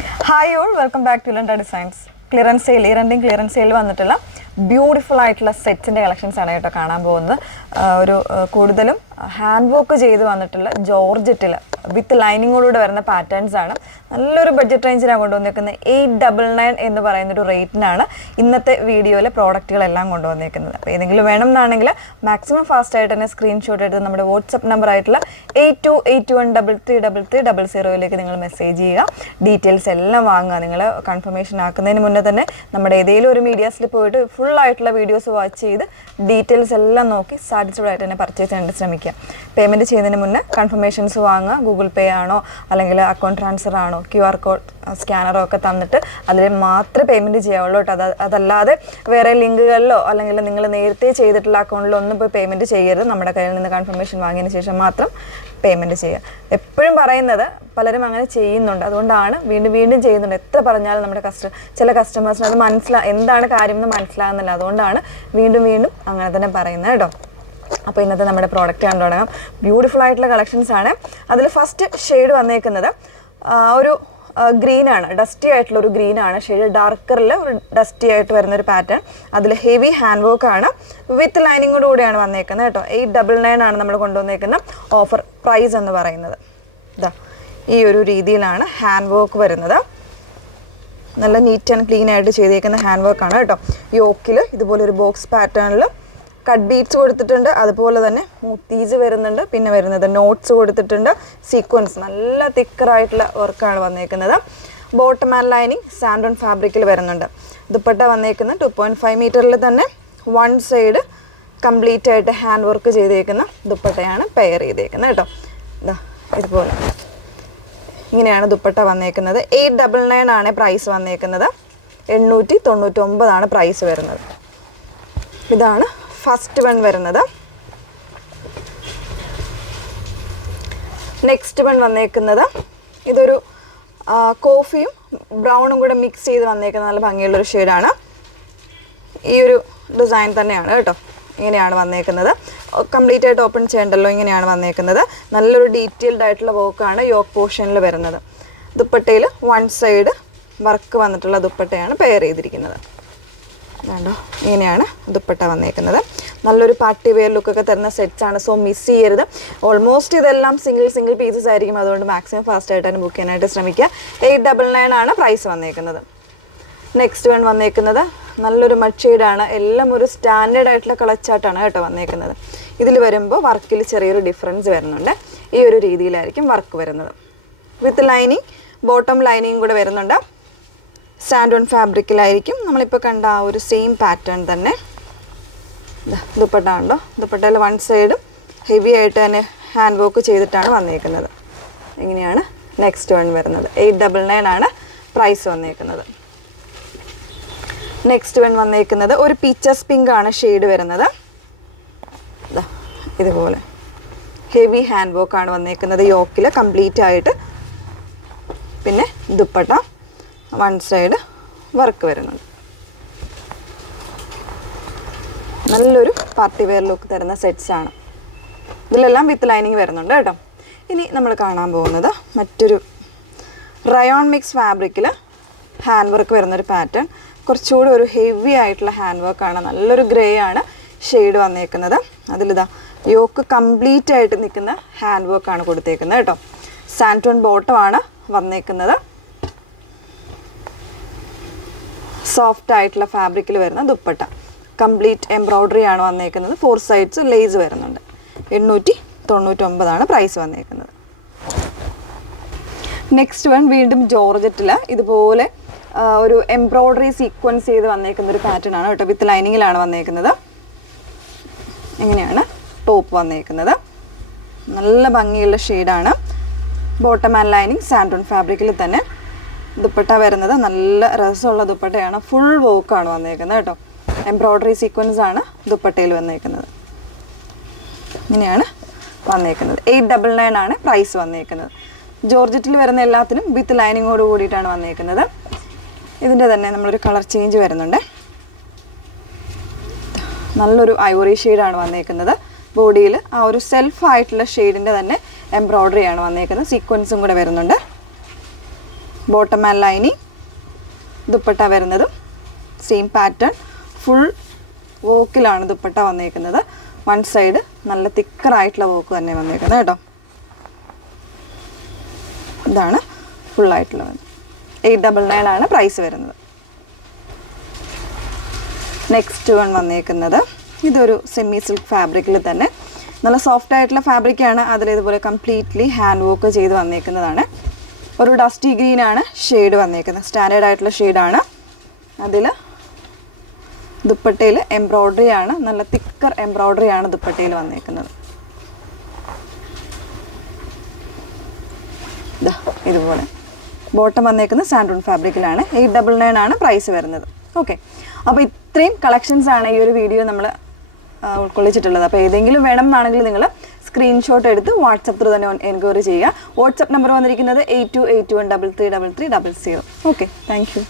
Hi all, welcome back to Lunda Designs. Clearance sale, year-ending clearance sale വന്നിട്ടുള്ള beautiful ആയിട്ടുള്ള സെറ്റ്സിൻ്റെ collections ആണ് കേട്ടോ കാണാൻ പോകുന്നത്. ഒരു കൂടുതലും ഹാൻഡ് വർക്ക് ചെയ്ത് വന്നിട്ടുള്ള ജോർജറ്റിൽ വിത്ത് ലൈനിങ്ങോടുകൂടെ വരുന്ന പാറ്റേൺസ് ആണ്. നല്ലൊരു ബഡ്ജറ്റ് റേഞ്ചിലാണ് കൊണ്ടുവന്നിരിക്കുന്നത്. 899 എന്ന് പറയുന്നൊരു റേറ്റിനാണ് ഇന്നത്തെ വീഡിയോയിൽ പ്രോഡക്റ്റുകളെല്ലാം കൊണ്ടുവന്നിരിക്കുന്നത്. അപ്പോൾ ഏതെങ്കിലും വേണം എന്നാണെങ്കിൽ മാക്സിമം ഫാസ്റ്റ് ആയിട്ട് തന്നെ സ്ക്രീൻഷോട്ട് എടുത്ത് നമ്മുടെ വാട്സപ്പ് നമ്പർ ആയിട്ടുള്ള 8281333300 നിങ്ങൾ മെസ്സേജ് ചെയ്യുക. ഡീറ്റെയിൽസ് എല്ലാം വാങ്ങുക. നിങ്ങൾ കൺഫർമേഷൻ ആക്കുന്നതിന് മുന്നേ തന്നെ നമ്മുടെ ഏതെങ്കിലും ഒരു മീഡിയാസിൽ പോയിട്ട് ഫുൾ ആയിട്ടുള്ള വീഡിയോസ് വാച്ച് ചെയ്ത് ഡീറ്റെയിൽസ് എല്ലാം നോക്കി സാറ്റിസ്ഫൈഡ് ആയിട്ട് തന്നെ പർച്ചേസ് ചെയ്യാൻ ശ്രമിക്കുക. പേയ്മെൻറ്റ് ചെയ്യുന്നതിന് മുന്നേ കൺഫർമേഷൻസ് വാങ്ങുക. ഗൂഗിൾ പേ ആണോ അല്ലെങ്കിൽ അക്കൗണ്ട് ട്രാൻസ്ഫർ ആണോ QR കോഡ് സ്കാനറോ ഒക്കെ തന്നിട്ട് അതിൽ മാത്രമേ പേയ്മെൻറ്റ് ചെയ്യാവുള്ളൂ കേട്ടോ. അതല്ലാതെ വേറെ ലിങ്കുകളിലോ അല്ലെങ്കിൽ നിങ്ങൾ നേരത്തെ ചെയ്തിട്ടുള്ള അക്കൗണ്ടിലോ ഒന്നും പോയി പേയ്മെൻറ്റ് ചെയ്യരുത്. നമ്മുടെ കയ്യിൽ നിന്ന് കൺഫർമേഷൻ വാങ്ങിയതിന് ശേഷം മാത്രം പേയ്മെൻറ്റ് ചെയ്യുക. എപ്പോഴും പറയുന്നത് പലരും അങ്ങനെ ചെയ്യുന്നുണ്ട്, അതുകൊണ്ടാണ് വീണ്ടും വീണ്ടും ചെയ്യുന്നുണ്ട്. എത്ര പറഞ്ഞാലും നമ്മുടെ ചില കസ്റ്റമേഴ്സിന് അത് എന്താണ് കാര്യം എന്ന് മനസ്സിലാകുന്നില്ല. അതുകൊണ്ടാണ് വീണ്ടും വീണ്ടും അങ്ങനെ തന്നെ പറയുന്നത് കേട്ടോ. അപ്പോൾ ഇന്നത്തെ നമ്മുടെ പ്രോഡക്റ്റ് കണ്ടു തുടങ്ങാം. ബ്യൂട്ടിഫുൾ ആയിട്ടുള്ള കളക്ഷൻസ് ആണ്. അതിൽ ഫസ്റ്റ് ഷെയ്ഡ് വന്നേക്കുന്നത് ഒരു ഗ്രീനാണ്, ഡസ്റ്റി ആയിട്ടുള്ള ഒരു ഗ്രീനാണ് ഷെയ്ഡ്. ഡാർക്കറിൽ ഡസ്റ്റി ആയിട്ട് വരുന്നൊരു പാറ്റേൺ. അതിൽ ഹെവി ഹാൻഡ് വർക്ക് ആണ്, വിത്ത് ലൈനിങ്ങോട് കൂടിയാണ് വന്നേക്കുന്നത് കേട്ടോ. 899 ആണ് നമ്മൾ കൊണ്ടുവന്നേക്കുന്ന ഓഫർ പ്രൈസ് എന്ന് പറയുന്നത്. ഇതാ ഈ ഒരു രീതിയിലാണ് ഹാൻഡ് വർക്ക് വരുന്നത്. നല്ല നീറ്റ് ആൻഡ് ക്ലീൻ ആയിട്ട് ചെയ്തേക്കുന്ന ഹാൻഡ് വർക്കാണ് കേട്ടോ. യോക്കിൽ ഇതുപോലെ ഒരു ബോക്സ് പാറ്റേണിൽ കട്ട് ബീഡ്സ് കൊടുത്തിട്ടുണ്ട്. അതുപോലെ തന്നെ മോത്തീസ് വരുന്നുണ്ട്. പിന്നെ വരുന്നത് നോട്ട്സ് കൊടുത്തിട്ടുണ്ട്. സീക്വൻസ് നല്ല തിക്കറായിട്ടുള്ള വർക്കാണ് വന്നേക്കുന്നത്. ബോട്ടം ആൻഡ് ലൈനിങ് സാൻഡോൺ ഫാബ്രിക്കിൽ വരുന്നുണ്ട്. ദുപ്പട്ട വന്നേക്കുന്നത് 2.5 മീറ്ററിൽ തന്നെ വൺ സൈഡ് കംപ്ലീറ്റ് ആയിട്ട് ഹാൻഡ് വർക്ക് ചെയ്തേക്കുന്ന ദുപ്പട്ടയാണ് പെയർ ചെയ്തേക്കുന്നത് കേട്ടോ. ഇതാ ഇതുപോലെ ഇങ്ങനെയാണ് ദുപ്പട്ട വന്നേക്കുന്നത്. 899 ആണ് പ്രൈസ് വന്നേക്കുന്നത്. 899 ആണ് പ്രൈസ് വരുന്നത്. ഇതാണ് ഫസ്റ്റ് വൺ വരുന്നത്. നെക്സ്റ്റ് വൺ വന്നേക്കുന്നത് ഇതൊരു കോഫിയും ബ്രൗണും കൂടെ മിക്സ് ചെയ്ത് വന്നേക്കുന്ന നല്ല ഭംഗിയുള്ളൊരു ഷെയ്ഡാണ്. ഈ ഒരു ഡിസൈൻ തന്നെയാണ് കേട്ടോ. ഇങ്ങനെയാണ് വന്നേക്കുന്നത്. കംപ്ലീറ്റ് ആയിട്ട് ഓപ്പൺ ചെയ്യണ്ടല്ലോ. ഇങ്ങനെയാണ് വന്നേക്കുന്നത്. നല്ലൊരു ഡീറ്റെയിൽഡ് ആയിട്ടുള്ള വർക്കാണ് യോക്ക് പോർഷനിൽ വരുന്നത്. ദുപ്പട്ടയിൽ വൺ സൈഡ് വർക്ക് വന്നിട്ടുള്ള ദുപ്പട്ടയാണ് പെയർ ചെയ്തിരിക്കുന്നത്. വേണ്ടോ ഇങ്ങനെയാണ് ദുപ്പട്ട വന്നേക്കുന്നത്. നല്ലൊരു പാർട്ടി വെയർ ലുക്കൊക്കെ തരുന്ന സെറ്റ്സ് ആണ്. സോ മിസ് ചെയ്യരുത്. ഓൾമോസ്റ്റ് ഇതെല്ലാം സിംഗിൾ പീസസ് ആയിരിക്കും. അതുകൊണ്ട് മാക്സിമം ഫാസ്റ്റ് ആയിട്ട് തന്നെ ബുക്ക് ചെയ്യാനായിട്ട് ശ്രമിക്കുക. 899 ആണ് പ്രൈസ് വന്നേക്കുന്നത്. നെക്സ്റ്റ് വൺ വന്നേക്കുന്നത് നല്ലൊരു മഡ് ഷെയ്ഡാണ്. എല്ലാം ഒരു സ്റ്റാൻഡേർഡ് ആയിട്ടുള്ള കളർ ചാർട്ടാണ് കേട്ടോ വന്നേക്കുന്നത്. ഇതിൽ വരുമ്പോൾ വർക്കിൽ ചെറിയൊരു ഡിഫറൻസ് വരുന്നുണ്ട്. ഈ ഒരു രീതിയിലായിരിക്കും വർക്ക് വരുന്നത്. വിത്ത് ലൈനിങ്, ബോട്ടം ലൈനിങ് കൂടെ വരുന്നുണ്ട്. സാൻഡോൺ ഫാബ്രിക്കിലായിരിക്കും. നമ്മളിപ്പോൾ കണ്ട ആ ഒരു സെയിം പാറ്റേൺ തന്നെ. ദുപ്പട്ട ഉണ്ടോ, ദുപ്പട്ടയിൽ വൺ സൈഡും ഹെവി ആയിട്ട് തന്നെ ഹാൻഡ് വർക്ക് ചെയ്തിട്ടാണ് വന്നേക്കുന്നത്. ഇങ്ങനെയാണ് നെക്സ്റ്റ് വൺ വരുന്നത്. 899 ആണ് പ്രൈസ് വന്നേക്കുന്നത്. നെക്സ്റ്റ് വൺ വന്നേക്കുന്നത് ഒരു പീച്ചസ് പിങ്ക് ആണ് ഷെയ്ഡ് വരുന്നത്. ഇതുപോലെ ഹെവി ഹാൻഡ് വർക്ക് ആണ് വന്നേക്കുന്നത് യോക്കിൽ കംപ്ലീറ്റ് ആയിട്ട്. പിന്നെ ദുപ്പട്ട വൺ സൈഡ് വർക്ക് വരുന്നുണ്ട്. നല്ലൊരു പാർട്ടി വെയർ ലുക്ക് തരുന്ന സെറ്റ്സ് ആണ്. ഇതിലെല്ലാം വിത്ത് ലൈനിങ് വരുന്നുണ്ട് കേട്ടോ. ഇനി നമ്മൾ കാണാൻ പോകുന്നത് മറ്റൊരു റയോൺ മിക്സ് ഫാബ്രിക്കിൽ ഹാൻഡ് വർക്ക് വരുന്നൊരു പാറ്റേൺ. കുറച്ചുകൂടി ഒരു ഹെവി ആയിട്ടുള്ള ഹാൻഡ് വർക്കാണ്. നല്ലൊരു ഗ്രേ ആണ് ഷെയ്ഡ് വന്നേക്കുന്നത്. അതിലിതാ യോക്ക് കംപ്ലീറ്റ് ആയിട്ട് നിൽക്കുന്ന ഹാൻഡ് വർക്കാണ് കൊടുത്തേക്കുന്നത് കേട്ടോ. സാൻറ്റോൺ ബോട്ടമാണ് വന്നേക്കുന്നത്. സോഫ്റ്റ് ആയിട്ടുള്ള ഫാബ്രിക്കിൽ വരുന്ന ദുപ്പട്ട. കംപ്ലീറ്റ് എംബ്രോയ്ഡറി ആണ് വന്നേക്കുന്നത്. 4 സൈഡ്സ് ലേസ് വരുന്നുണ്ട്. 899 ആണ് പ്രൈസ് വന്നേക്കുന്നത്. നെക്സ്റ്റ് വൺ വീണ്ടും ജോർജറ്റിൽ ഇതുപോലെ ഒരു എംബ്രോയ്ഡറി സീക്വൻസ് ചെയ്ത് വന്നേക്കുന്ന ഒരു പാറ്റേൺ ആണ് കേട്ടോ. വിത്ത് ലൈനിങ്ങിലാണ് വന്നേക്കുന്നത്. ഇങ്ങനെയാണ് ടോപ്പ് വന്നേക്കുന്നത്. നല്ല ഭംഗിയുള്ള ഷെയ്ഡാണ്. ബോട്ടം ആൻഡ് ലൈനിങ് സാൻഡോൺ ഫാബ്രിക്കിൽ തന്നെ. ദുപ്പട്ട വരുന്നത് നല്ല രസമുള്ള ദുപ്പട്ടയാണ്. ഫുൾ വർക്കാണ് വന്നേക്കുന്നത് കേട്ടോ. എംബ്രോയ്ഡറി സീക്വൻസ് ആണ് ദുപ്പട്ടയിൽ വന്നേക്കുന്നത്. ഇങ്ങനെയാണ് വന്നേക്കുന്നത്. 899 ആണ് പ്രൈസ് വന്നേക്കുന്നത്. ജോർജറ്റിൽ വരുന്ന എല്ലാത്തിനും വിത്ത് ലൈനിങ്ങോട് കൂടിയിട്ടാണ് വന്നേക്കുന്നത്. ഇതിൻ്റെ തന്നെ നമ്മളൊരു കളർ ചേഞ്ച് വരുന്നുണ്ട്. നല്ലൊരു ഐവറി ഷെയ്ഡാണ് വന്നേക്കുന്നത്. ബോഡിയിൽ ആ ഒരു സെൽഫ് ആയിട്ടുള്ള ഷെയ്ഡിൻ്റെ തന്നെ എംബ്രോയ്ഡറി ആണ് വന്നേക്കുന്നത്. സീക്വൻസും കൂടെ വരുന്നുണ്ട്. ബോട്ടം ആൻഡ് ലൈനിങ്, ദുപ്പട്ട വരുന്നത് സെയിം പാറ്റേൺ, ഫുൾ വോക്കിലാണ് ദുപ്പട്ട വന്നേക്കുന്നത്. വൺ സൈഡ് നല്ല തിക്കറായിട്ടുള്ള വോക്ക് തന്നെ വന്നേക്കുന്നത് കേട്ടോ. ഇതാണ് ഫുള്ളായിട്ടുള്ളത്. 899 ആണ് പ്രൈസ് വരുന്നത്. നെക്സ്റ്റ് വൺ വന്നേക്കുന്നത് ഇതൊരു സെമി സിൽക്ക് ഫാബ്രിക്കിൽ തന്നെ നല്ല സോഫ്റ്റ് ആയിട്ടുള്ള ഫാബ്രിക്കാണ്. അതിൽ ഇതുപോലെ കംപ്ലീറ്റ്ലി ഹാൻഡ് വർക്ക് ചെയ്ത് വന്നേക്കുന്നതാണ്. ഒരു ഡസ്റ്റി ഗ്രീൻ ആണ് ഷെയ്ഡ് വന്നേക്കുന്നത്, സ്റ്റാൻഡേർഡ് ആയിട്ടുള്ള ഷെയ്ഡാണ്. അതിൽ ദുപ്പട്ടയിൽ എംബ്രോയ്ഡറി ആണ്, നല്ല തിക്കർ എംബ്രോയ്ഡറി ആണ് ദുപ്പട്ടയിൽ വന്നേക്കുന്നത്. ഇതുപോലെ ബോട്ടം വന്നേക്കുന്നത് സാൻഡൂൺ ഫാബ്രിക്കിലാണ്. 899 ആണ് പ്രൈസ് വരുന്നത്. ഓക്കെ, അപ്പോൾ ഇത്രയും കളക്ഷൻസ് ആണ് ഈ ഒരു വീഡിയോ നമ്മൾ ഉൾക്കൊള്ളിച്ചിട്ടുള്ളത്. അപ്പോൾ ഏതെങ്കിലും വേണം എന്നാണെങ്കിൽ നിങ്ങൾ സ്ക്രീൻഷോട്ട് എടുത്ത് വാട്സപ്പ് ത്രൂ തന്നെ എൻക്വയറി ചെയ്യുക. വാട്സപ്പ് നമ്പർ വന്നിരിക്കുന്നത് 8281333300. Okay, thank you.